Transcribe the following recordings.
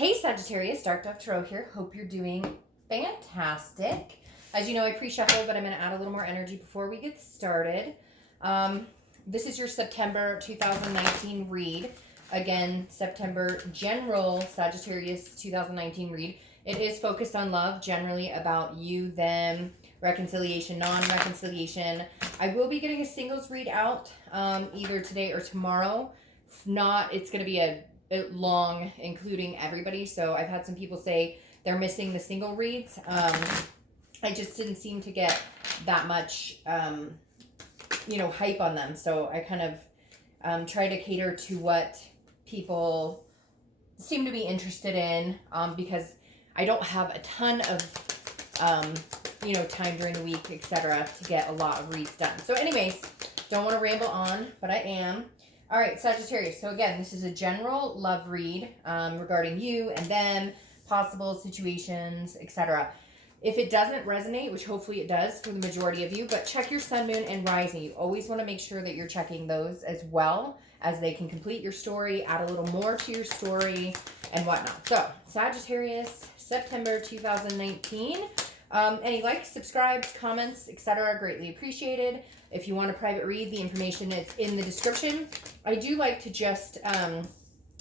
Hey Sagittarius, Dark Dove Tarot here. Hope you're doing fantastic. As you know, I pre-shuffled, but I'm going to add a little more energy before we get started. This is your September 2019 read. Again, September general Sagittarius 2019 read. It is focused on love, generally about you, them, reconciliation, non-reconciliation. I will be getting a singles read out either today or tomorrow. If not, it's going to be a long, including everybody. So I've had some people say they're missing the single reads. I just didn't seem to get that much, hype on them. So I kind of try to cater to what people seem to be interested in, because I don't have a ton of, time during the week, etc., to get a lot of reads done. So anyways, don't want to ramble on, but I am. All right, Sagittarius. So again, this is a general love read regarding you and them, possible situations, etc. If it doesn't resonate, which hopefully it does for the majority of you, but check your sun, moon, and rising. You always want to make sure that you're checking those as well, as they can complete your story, add a little more to your story, and whatnot. So, Sagittarius, September 2019. Any likes, subscribes, comments, etc. greatly appreciated. If you want a private read, the information is in the description. I do like to just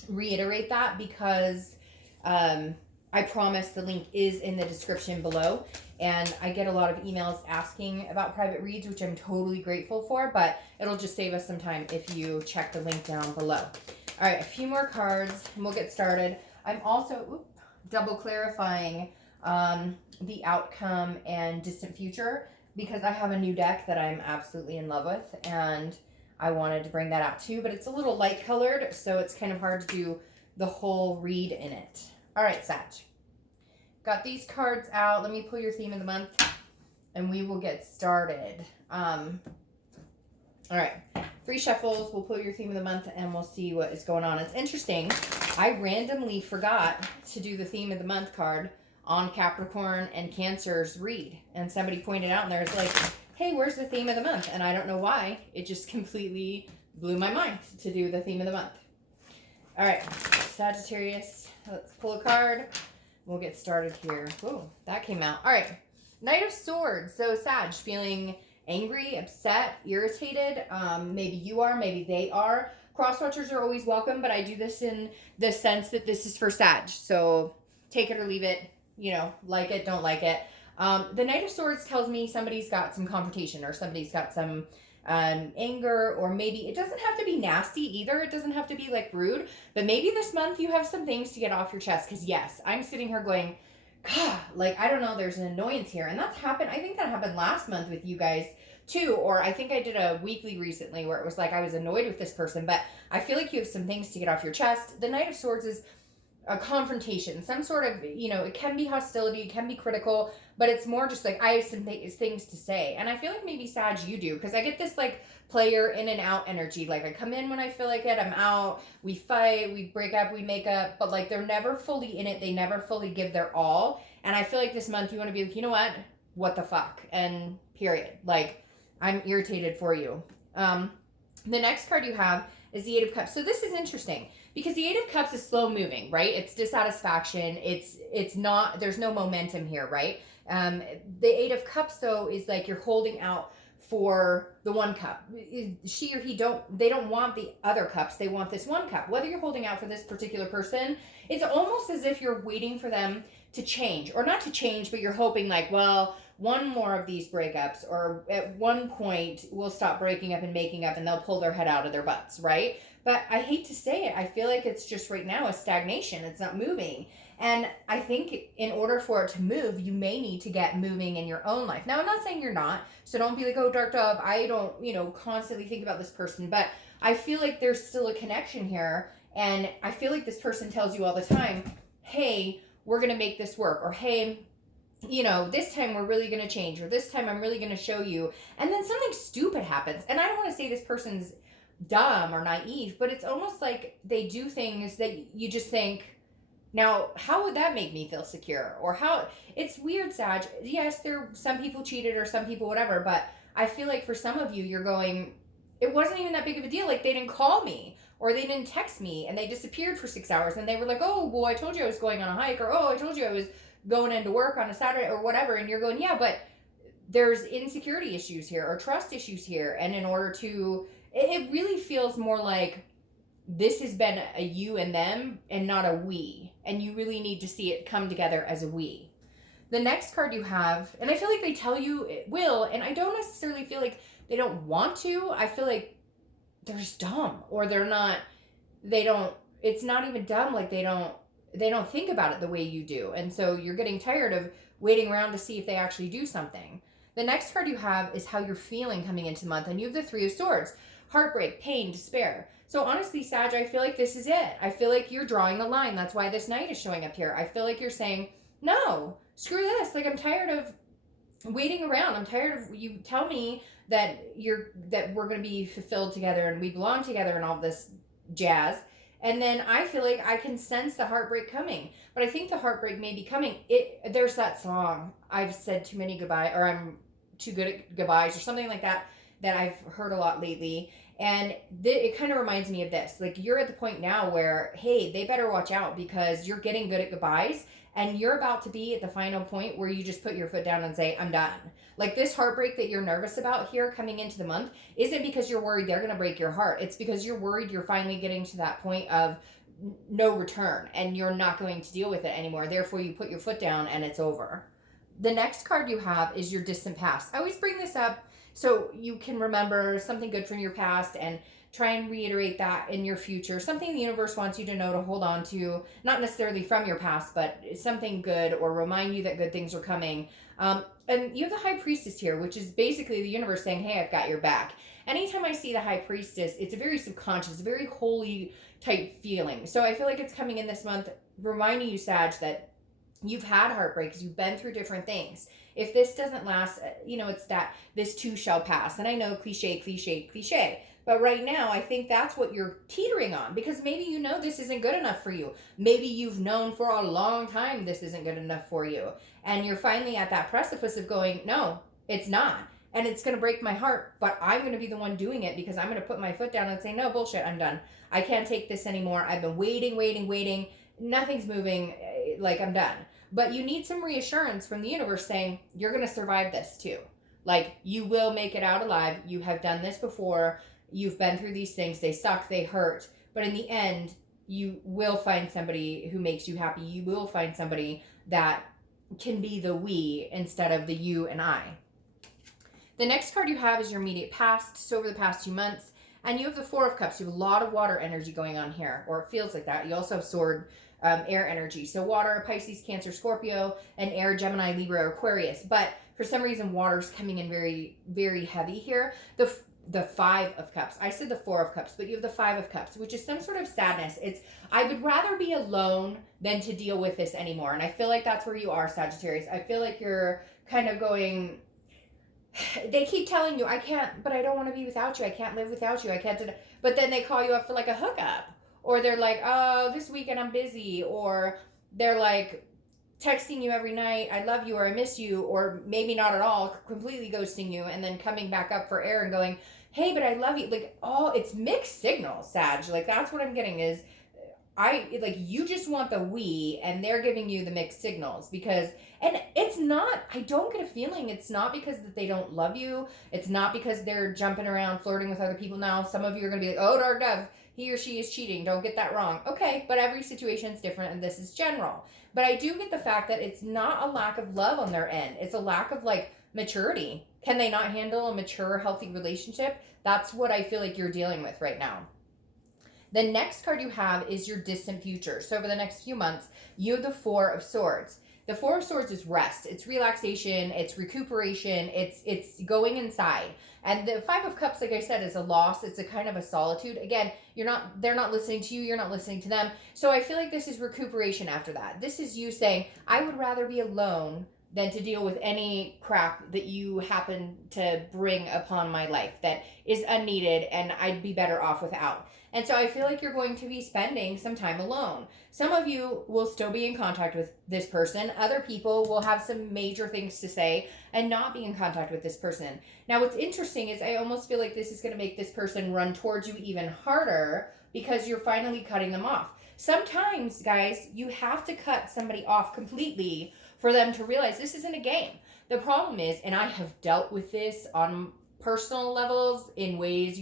reiterate that because I promise the link is in the description below. And I get a lot of emails asking about private reads, which I'm totally grateful for, but it'll just save us some time if you check the link down below. All right, a few more cards and we'll get started. I'm also double clarifying the outcome and distant future, because I have a new deck that I'm absolutely in love with, and I wanted to bring that out too, but it's a little light colored, so it's kind of hard to do the whole read in it. All right, Sag. Got these cards out. Let me pull your theme of the month, and we will get started. All right, 3 shuffles. We'll pull your theme of the month, and we'll see what is going on. It's interesting. I randomly forgot to do the theme of the month card on Capricorn and Cancer's read, and somebody pointed out, and there's like, hey, where's the theme of the month? And I don't know why, it just completely blew my mind to do the theme of the month. All right, Sagittarius, let's pull a card. We'll get started here. Whoa, that came out. All right, Knight of Swords. So Sag, feeling angry, upset, irritated. Maybe you are, maybe they are. Cross-watchers are always welcome, but I do this in the sense that this is for Sag, so take it or leave it. Like it, don't like it. The Knight of Swords tells me somebody's got some confrontation, or somebody's got some anger, or maybe it doesn't have to be nasty either. It doesn't have to be like rude, but maybe this month you have some things to get off your chest. Because yes, I'm sitting here going, God, like, I don't know, there's an annoyance here. And that's happened. I think that happened last month with you guys too. Or I think I did a weekly recently where it was like I was annoyed with this person, but I feel like you have some things to get off your chest. The Knight of Swords is a confrontation, some sort of, it can be hostility, it can be critical, but it's more just like, I have some things to say. And I feel like maybe Sag, you do, because I get this like player in and out energy. Like I come in when I feel like it, I'm out, we fight, we break up, we make up, but like they're never fully in it. They never fully give their all. And I feel like this month you want to be like, you know what the fuck? And period. Like, I'm irritated for you. The next card you have is the Eight of Cups. So this is interesting because the Eight of Cups is slow moving, right? It's dissatisfaction. It's not, there's no momentum here, right? The Eight of Cups though is like you're holding out for the one cup. She or he they don't want the other cups. They want this one cup. Whether you're holding out for this particular person, it's almost as if you're waiting for them to change, or not to change, but you're hoping like, well, one more of these breakups, or at one point we'll stop breaking up and making up and they'll pull their head out of their butts, right? But I hate to say it, I feel like it's just right now a stagnation. It's not moving. And I think in order for it to move, you may need to get moving in your own life. Now, I'm not saying you're not, so don't be like, oh, Dark Dove, I don't, constantly think about this person, but I feel like there's still a connection here. And I feel like this person tells you all the time, hey, we're going to make this work, or hey, this time we're really going to change, or this time I'm really going to show you. And then something stupid happens. And I don't want to say this person's dumb or naive, but it's almost like they do things that you just think, now, how would that make me feel secure? Or how, it's weird, Sag. Yes, some people cheated or some people whatever, but I feel like for some of you, you're going, it wasn't even that big of a deal. Like, they didn't call me. or they didn't text me and they disappeared for 6 hours and they were like, oh, well, I told you I was going on a hike, or, oh, I told you I was going into work on a Saturday or whatever. And you're going, yeah, but there's insecurity issues here or trust issues here. And in order to, it really feels more like this has been a you and them and not a we. And you really need to see it come together as a we. The next card you have, and I feel like they tell you it will, and I don't necessarily feel like they don't want to. I feel like they're just dumb, or it's not even dumb. Like they don't think about it the way you do. And so you're getting tired of waiting around to see if they actually do something. The next card you have is how you're feeling coming into the month. And you have the Three of Swords, heartbreak, pain, despair. So honestly, Sag, I feel like this is it. I feel like you're drawing a line. That's why this Knight is showing up here. I feel like you're saying, no, screw this. Like, I'm tired of waiting around. I'm tired of you tell me that we're going to be fulfilled together and we belong together and all this jazz. And then I feel like I can sense the heartbreak coming. But I think the heartbreak may be coming. There's that song, I've said too many goodbye, or I'm too good at goodbyes, or something like that I've heard a lot lately. And it kind of reminds me of this. Like, you're at the point now where, hey, they better watch out because you're getting good at goodbyes and you're about to be at the final point where you just put your foot down and say, I'm done. Like, this heartbreak that you're nervous about here coming into the month isn't because you're worried they're going to break your heart. It's because you're worried you're finally getting to that point of no return and you're not going to deal with it anymore. Therefore, you put your foot down and it's over. The next card you have is your distant past. I always bring this up so you can remember something good from your past and try and reiterate that in your future. Something the universe wants you to know to hold on to, not necessarily from your past, but something good, or remind you that good things are coming. And you have the High Priestess here, which is basically the universe saying, hey, I've got your back. Anytime I see the High Priestess, it's a very subconscious, very holy type feeling. So I feel like it's coming in this month, reminding you, Sag, that you've had heartbreaks, you've been through different things. If this doesn't last, it's that this too shall pass. And I know cliche. But right now, I think that's what you're teetering on, because maybe this isn't good enough for you. Maybe you've known for a long time this isn't good enough for you. And you're finally at that precipice of going, no, it's not. And it's going to break my heart, but I'm going to be the one doing it because I'm going to put my foot down and say, no, bullshit, I'm done. I can't take this anymore. I've been waiting. Nothing's moving. Like, I'm done. But you need some reassurance from the universe saying, you're going to survive this too. Like, you will make it out alive. You have done this before. You've been through these things. They suck. They hurt. But in the end, you will find somebody who makes you happy. You will find somebody that can be the we instead of the you and I. The next card you have is your immediate past. So over the past 2 months. And you have the Four of Cups. You have a lot of water energy going on here. Or it feels like that. You also have Sword, air energy. So water, Pisces, Cancer, Scorpio, and air, Gemini, Libra, Aquarius. But for some reason, water's coming in very, very heavy here. The Five of Cups. I said the Four of Cups, but you have the Five of Cups, which is some sort of sadness. It's, I would rather be alone than to deal with this anymore. And I feel like that's where you are, Sagittarius. I feel like you're kind of going, they keep telling you, I can't, but I don't want to be without you. I can't live without you. I can't do that. But then they call you up for like a hookup. Or they're like, oh, this weekend I'm busy. Or they're like texting you every night, I love you, or I miss you. Or maybe not at all, completely ghosting you. And then coming back up for air and going, hey, but I love you. Like, oh, it's mixed signals, Sag. Like, that's what I'm getting is, you just want the we, and they're giving you the mixed signals because, and it's not, I don't get a feeling it's not because that they don't love you. It's not because they're jumping around flirting with other people now. Some of you are going to be like, oh, Dark Dove, he or she is cheating. Don't get that wrong. Okay, but every situation is different, and this is general. But I do get the fact that it's not a lack of love on their end. It's a lack of, maturity. Can they not handle a mature, healthy relationship? That's what I feel like you're dealing with right now. The next card you have is your distant future. So over the next few months, you have the Four of Swords. The Four of Swords is rest. It's relaxation. It's recuperation. It's going inside. And the Five of Cups, like I said, is a loss. It's a kind of a solitude. Again, they're not listening to you. You're not listening to them. So I feel like this is recuperation after that. This is you saying, I would rather be alone than to deal with any crap that you happen to bring upon my life that is unneeded and I'd be better off without. And so I feel like you're going to be spending some time alone. Some of you will still be in contact with this person. Other people will have some major things to say and not be in contact with this person. Now, what's interesting is I almost feel like this is going to make this person run towards you even harder because you're finally cutting them off. Sometimes, guys, you have to cut somebody off completely for them to realize this isn't a game. The problem is, and I have dealt with this on personal levels in ways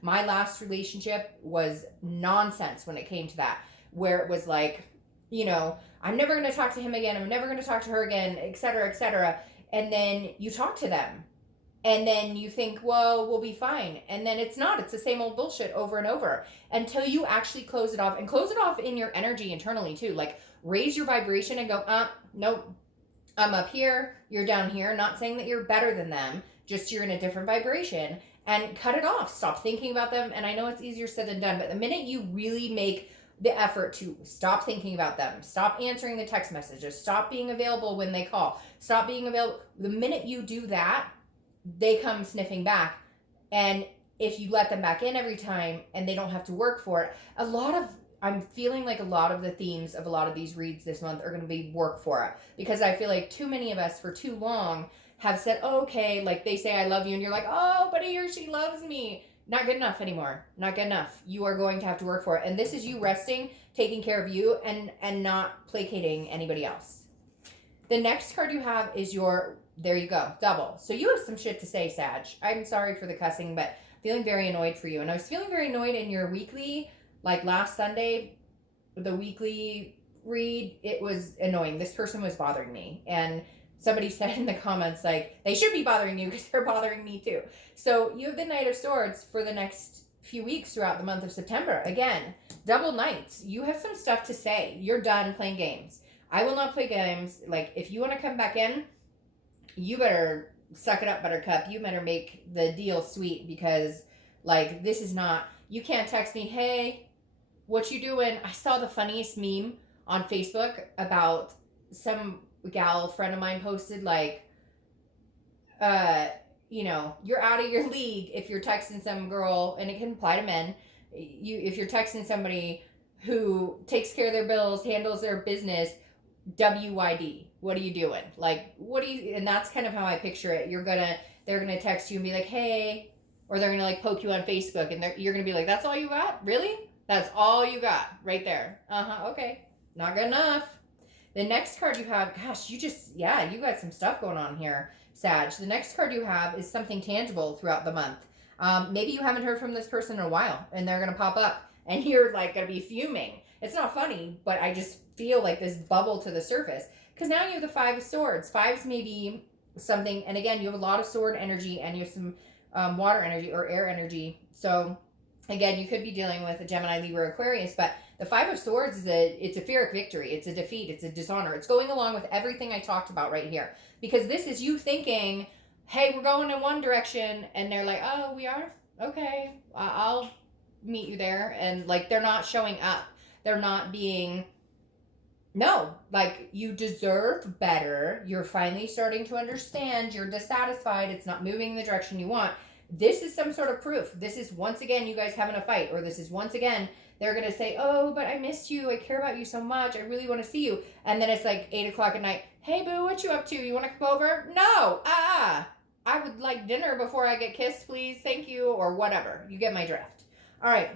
my last relationship was nonsense when it came to that, where it was like, I'm never going to talk to him again, I'm never going to talk to her again, etc., etc. And then you talk to them and then you think, well, we'll be fine, and then it's not. It's the same old bullshit over and over until you actually close it off, and close it off in your energy internally too. Like, raise your vibration and go, nope, I'm up here, you're down here. Not saying that you're better than them, just you're in a different vibration, and cut it off. Stop thinking about them. And I know it's easier said than done, but the minute you really make the effort to stop thinking about them, stop answering the text messages, stop being available when they call, stop being available, the minute you do that, they come sniffing back. And if you let them back in every time and they don't have to work for it, I'm feeling like a lot of the themes of a lot of these reads this month are going to be work for it, because I feel like too many of us for too long have said, oh, okay, like they say I love you and you're like, oh, but he or she loves me. Not good enough anymore. Not good enough. You are going to have to work for it. And this is you resting, taking care of you, and not placating anybody else. The next card you have is there you go, double. So you have some shit to say, Sag. I'm sorry for the cussing, but feeling very annoyed for you. And I was feeling very annoyed in your weekly, like last Sunday, the weekly read. It was annoying. This person was bothering me. And somebody said in the comments, like, they should be bothering you because they're bothering me too. So you have the Knight of Swords for the next few weeks throughout the month of September. Again, double knights. You have some stuff to say. You're done playing games. I will not play games. Like, if you want to come back in, you better suck it up, buttercup. You better make the deal sweet, because, like, this is not, you can't text me, hey, what you doing? I saw the funniest meme on Facebook about some gal friend of mine posted, like, you're out of your league if you're texting some girl, and it can apply to men. If you're texting somebody who takes care of their bills, handles their business, WYD. What are you doing? Like, and that's kind of how I picture it. They're gonna text you and be like, hey, or they're gonna like poke you on Facebook, and you're gonna be like, that's all you got? Really? That's all you got right there? Okay. Not good enough. The next card you have, gosh, you got some stuff going on here, Sag. The next card you have is something tangible throughout the month. Maybe you haven't heard from this person in a while, and they're gonna pop up, and you're like gonna be fuming. It's not funny, but I just feel like this bubble to the surface, because now you have the Five of Swords. Fives may be something, and again, you have a lot of sword energy, and you have some water energy or air energy. So again, you could be dealing with a Gemini, Libra, Aquarius, but the Five of Swords it's a Pyrrhic victory. It's a defeat. It's a dishonor. It's going along with everything I talked about right here, because this is you thinking, hey, we're going in one direction, and they're like, oh, we are? Okay, I'll meet you there. And like, they're not showing up. They're not being, no, like, you deserve better. You're finally starting to understand. You're dissatisfied. It's not moving in the direction you want. This is some sort of proof. This is once again you guys having a fight, or this is once again they're going to say, oh, but I missed you. I care about you so much. I really want to see you. And then it's like 8 o'clock at night. Hey, boo, what you up to? You want to come over? No. I would like dinner before I get kissed, please. Thank you. Or whatever. You get my drift. All right.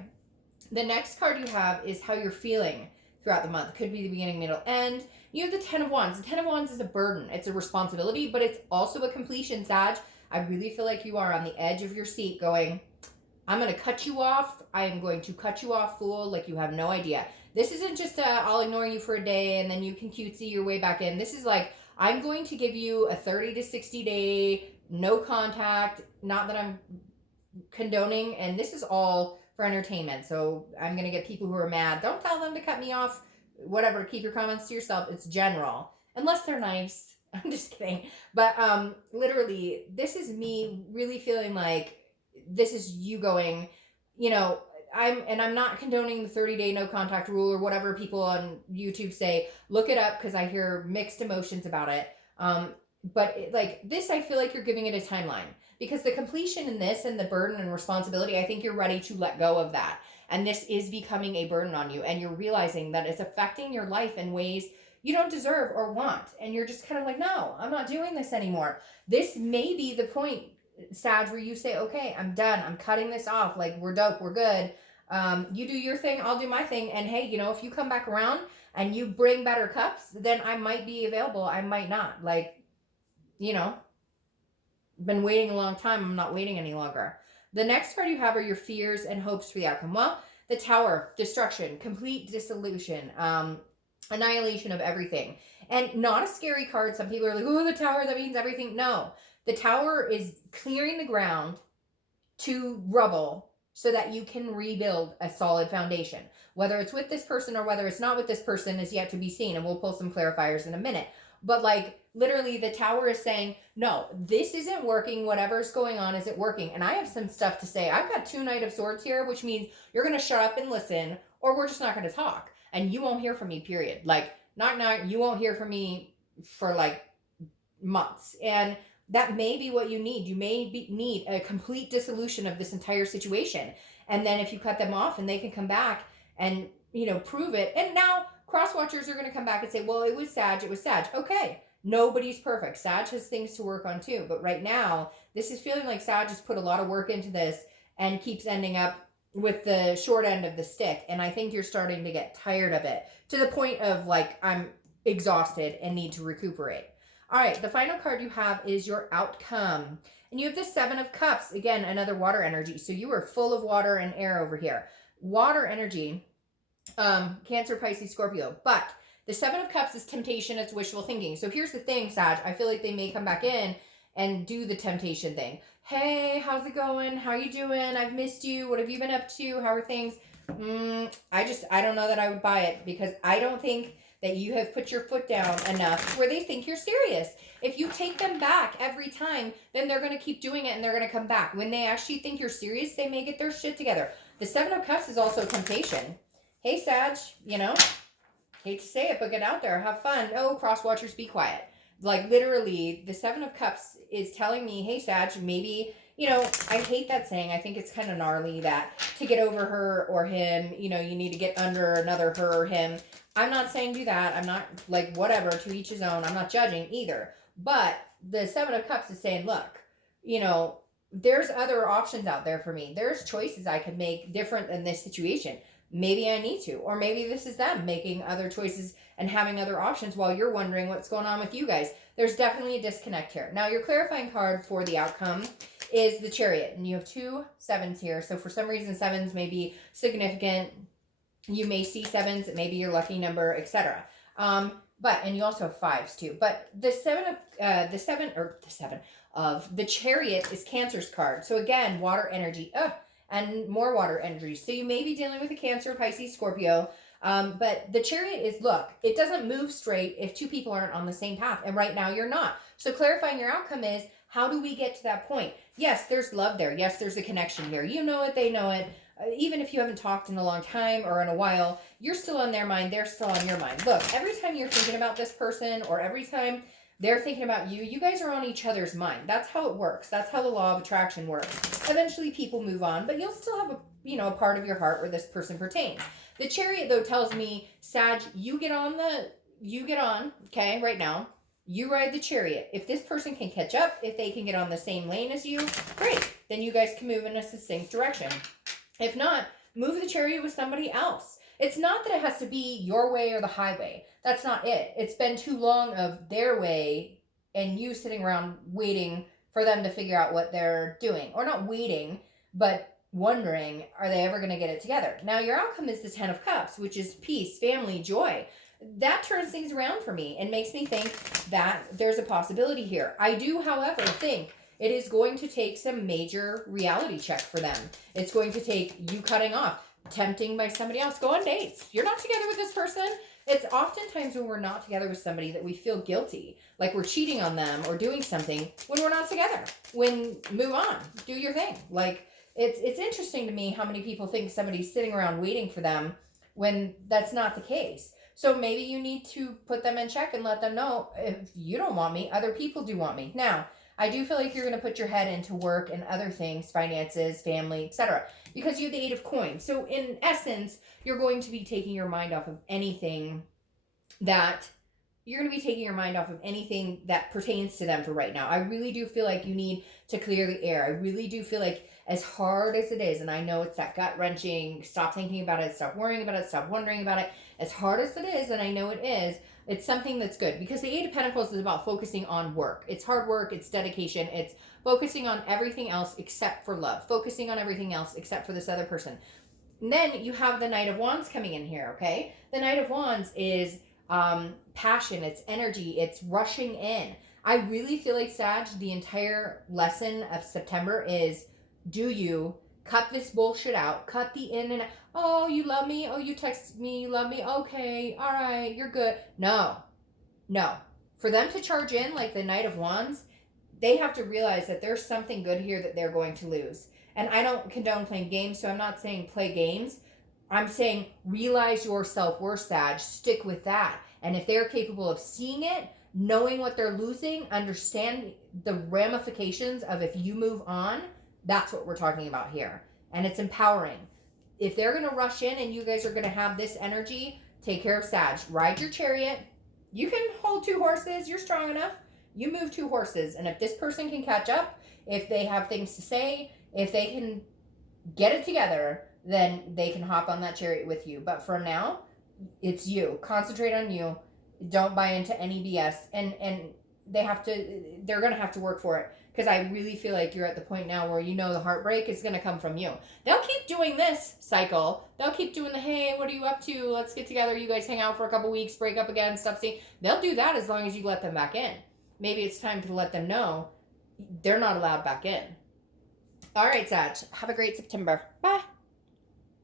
The next card you have is how you're feeling throughout the month. Could be the beginning, middle, end. You have the Ten of Wands. The Ten of Wands is a burden. It's a responsibility, but it's also a completion, Sag. I really feel like you are on the edge of your seat going, I'm going to cut you off. I am going to cut you off, fool, like you have no idea. This isn't just I'll ignore you for a day and then you can cutesy your way back in. This is like, I'm going to give you a 30 to 60 day, no contact. Not that I'm condoning, and this is all for entertainment. So I'm going to get people who are mad. Don't tell them to cut me off. Whatever, keep your comments to yourself. It's general. Unless they're nice. I'm just kidding. But literally, this is me really feeling like this is you going, I'm not condoning the 30-day no contact rule or whatever people on YouTube say. Look it up, because I hear mixed emotions about it. But this, I feel like you're giving it a timeline, because the completion in this and the burden and responsibility, I think you're ready to let go of that. And this is becoming a burden on you, and you're realizing that it's affecting your life in ways you don't deserve or want. And you're just kind of like, no, I'm not doing this anymore. This may be the point, Sag, where you say, okay, I'm done. I'm cutting this off. Like, we're dope. We're good. You do your thing, I'll do my thing. And hey, you know, if you come back around and you bring better cups, then I might be available. I might not. Like, you know, been waiting a long time. I'm not waiting any longer. The next card you have are your fears and hopes for the outcome. Well, the Tower, destruction, complete dissolution, annihilation of everything. And not a scary card. Some people are like, oh, the Tower, that means everything. No, the Tower is clearing the ground to rubble so that you can rebuild a solid foundation. Whether it's with this person or whether it's not with this person is yet to be seen. And we'll pull some clarifiers in a minute. But like literally the Tower is saying, no, this isn't working. Whatever's going on isn't working. And I have some stuff to say. I've got 2 Knight of Swords here, which means you're going to shut up and listen, or we're just not going to talk. And you won't hear from me, period. Like, knock, you won't hear from me for like months. And that may be what you need. You may need a complete dissolution of this entire situation. And then if you cut them off and they can come back and, you know, prove it. And now cross watchers are going to come back and say, well, it was Sag. Okay. Nobody's perfect. Sag has things to work on too. But right now, this is feeling like Sag has put a lot of work into this and keeps ending up with the short end of the stick. And I think you're starting to get tired of it to the point of like, I'm exhausted and need to recuperate. All right, the final card you have is your outcome. And you have the 7 of Cups. Again, another water energy. So you are full of water and air over here. Water energy, Cancer, Pisces, Scorpio. But the 7 of Cups is temptation. It's wishful thinking. So here's the thing, Sag. I feel like they may come back in and do the temptation thing. Hey, how's it going? How are you doing? I've missed you. What have you been up to? How are things? I don't know that I would buy it because I don't think that you have put your foot down enough where they think you're serious. If you take them back every time, then they're going to keep doing it and they're going to come back. When they actually think you're serious, they may get their shit together. The 7 of Cups is also temptation. Hey, Sag, you know, hate to say it, but get out there. Have fun. Oh, cross watchers, be quiet. Like literally, the 7 of Cups is telling me, hey, Sag, maybe, you know, I hate that saying. I think it's kind of gnarly that to get over her or him, you know, you need to get under another her or him. I'm not saying do that. I'm not like whatever, to each his own. I'm not judging either. But the 7 of Cups is saying, look, you know, there's other options out there for me. There's choices I could make different than this situation. Maybe I need to, or maybe this is them making other choices and having other options while you're wondering what's going on with you guys. There's definitely a disconnect here. Now, your clarifying card for the outcome is the Chariot, and you have 2 sevens here. So for some reason, 7s may be significant. You may see 7s, it may be your lucky number, etc. And you also have 5s too. But the 7 of the Chariot is Cancer's card. So again, water energy, and more water energy. So you may be dealing with a Cancer, Pisces, Scorpio. But the Chariot is, look, it doesn't move straight if 2 people aren't on the same path. And right now you're not. So clarifying your outcome is, how do we get to that point? Yes, there's love there. Yes, there's a connection here. You know it, they know it. Even if you haven't talked in a long time or in a while, you're still on their mind. They're still on your mind. Look, every time you're thinking about this person or every time they're thinking about you, you guys are on each other's mind. That's how it works. That's how the law of attraction works. Eventually people move on, but you'll still have a part of your heart where this person pertains. The Chariot though tells me, Sag, you get on, okay, right now. You ride the Chariot. If this person can catch up, if they can get on the same lane as you, great. Then you guys can move in a succinct direction. If not, move the Chariot with somebody else. It's not that it has to be your way or the highway. That's not it. It's been too long of their way and you sitting around waiting for them to figure out what they're doing. Or not waiting, but wondering, are they ever going to get it together? Now, your outcome is the 10 of Cups, which is peace, family, joy. That turns things around for me and makes me think that there's a possibility here. I do, however, think it is going to take some major reality check for them. It's going to take you cutting off, tempting by somebody else. Go on dates. You're not together with this person. It's oftentimes when we're not together with somebody that we feel guilty, like we're cheating on them or doing something when we're not together. Move on, do your thing. Like it's interesting to me how many people think somebody's sitting around waiting for them when that's not the case. So maybe you need to put them in check and let them know, if you don't want me, other people do want me. Now, I do feel like you're going to put your head into work and other things, finances, family, etc. Because you have the 8 of Coins. So in essence, you're going to be taking your mind off of anything that pertains to them for right now. I really do feel like you need to clear the air. I really do feel like as hard as it is, and I know it's that gut-wrenching, stop thinking about it, stop worrying about it, stop wondering about it, as hard as it is, and I know it is, it's something that's good, because the Eight of Pentacles is about focusing on work. It's hard work, it's dedication, it's focusing on everything else except for love, focusing on everything else except for this other person. And then you have the Knight of Wands coming in here, okay? The Knight of Wands is passion, it's energy, it's rushing in. I really feel like, Sag, the entire lesson of September is, do you cut this bullshit out, cut the in and out. Oh, you love me? Oh, you text me, you love me? Okay, all right, you're good. No. For them to charge in like the Knight of Wands, they have to realize that there's something good here that they're going to lose. And I don't condone playing games, so I'm not saying play games. I'm saying realize your self-worth, Sag. Stick with that. And if they're capable of seeing it, knowing what they're losing, understand the ramifications of if you move on, that's what we're talking about here. And it's empowering. If they're going to rush in and you guys are going to have this energy, take care of Sag. Ride your chariot. You can hold 2 horses. You're strong enough. You move 2 horses. And if this person can catch up, if they have things to say, if they can get it together, then they can hop on that chariot with you. But for now, it's you. Concentrate on you. Don't buy into any BS. And they're going to have to work for it. Because I really feel like you're at the point now where you know the heartbreak is going to come from you. They'll keep doing this cycle. They'll keep doing the, hey, what are you up to? Let's get together. You guys hang out for a couple weeks, break up again, stop seeing. They'll do that as long as you let them back in. Maybe it's time to let them know they're not allowed back in. All right, Sag. Have a great September. Bye.